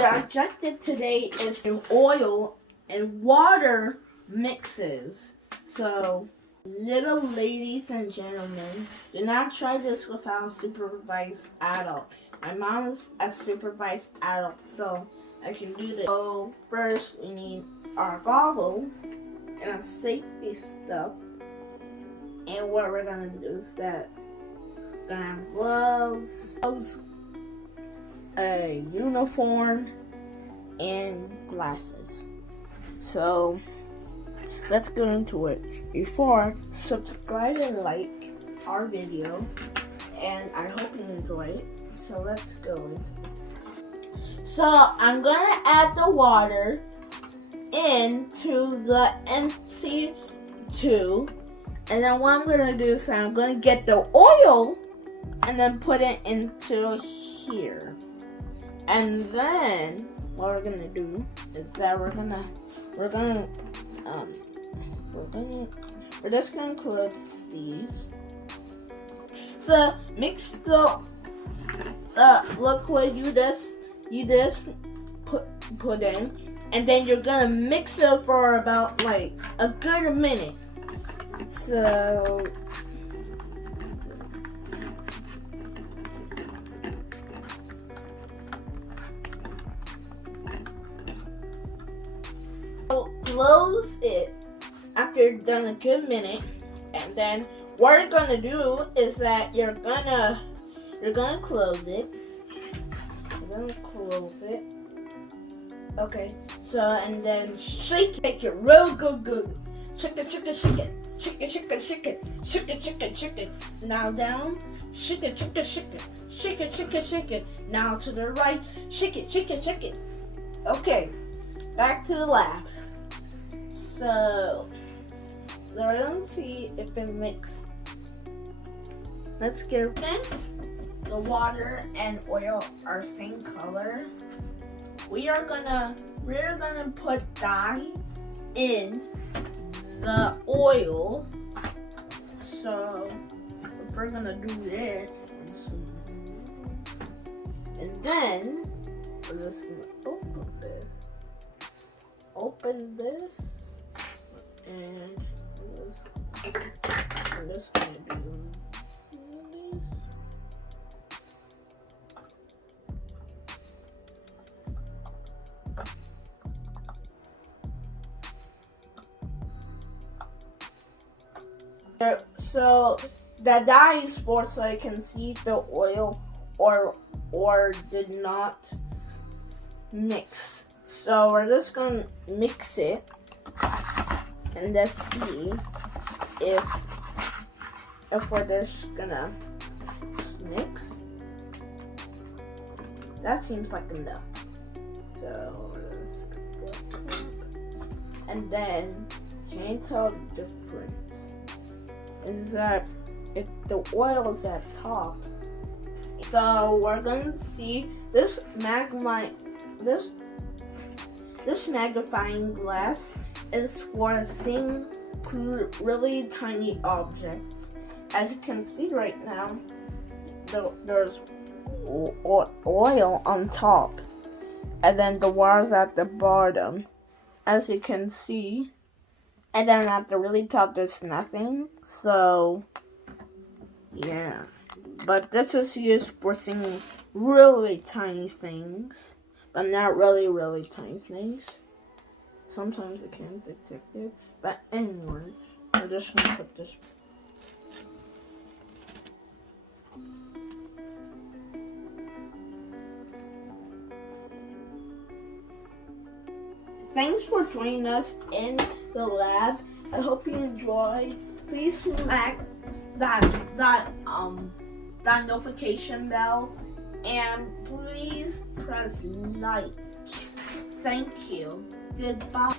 The objective today is oil and water mixes. So, little ladies and gentlemen, do not try this without a supervised adult. My mom is a supervised adult, so I can do this. So, first we need our goggles and a safety stuff. And what we're gonna do is that we're gonna have gloves, a uniform, and glasses. So let's get into it. Before, subscribe and like our video, and I hope you enjoy it. So let's go into it. So I'm gonna add the water into the empty tube, and then what I'm gonna do is I'm gonna get the oil and then put it into here. And then what we're gonna do is that we're just gonna close these. Mix the liquid you just put in, and then you're gonna mix it for about like a good minute. So close it after you've done a good minute, and then what you're gonna do is that you're gonna close it. Okay, so and then shake it real good. Shake it. Now down. Shake it. Now to the right. Shake it. Okay, back to the lab. So we're gonna see if it mixes. Let's get it. The water and oil are same color. We're gonna put dye in the oil. So we're gonna do that, and then we're just gonna open this, and we're just gonna do this. So the dye is for so I can see if the oil or did not mix. So we're just gonna mix it and let's see if we're just gonna mix. That seems like enough. So and then can you tell the difference? Is that if the oil is at top. So we're gonna see this magnifying glass is for seeing really tiny objects. As you can see right now, there's oil on top, and then the water's at the bottom, as you can see. And then at the really top, there's nothing. So, yeah. But this is used for seeing really tiny things. But not really tiny things. Sometimes it can detect it. But anyways, we're just going to put this. Thanks for joining us in the lab. I hope you enjoy. Please smack that notification bell, and please press like. Thank you. Goodbye.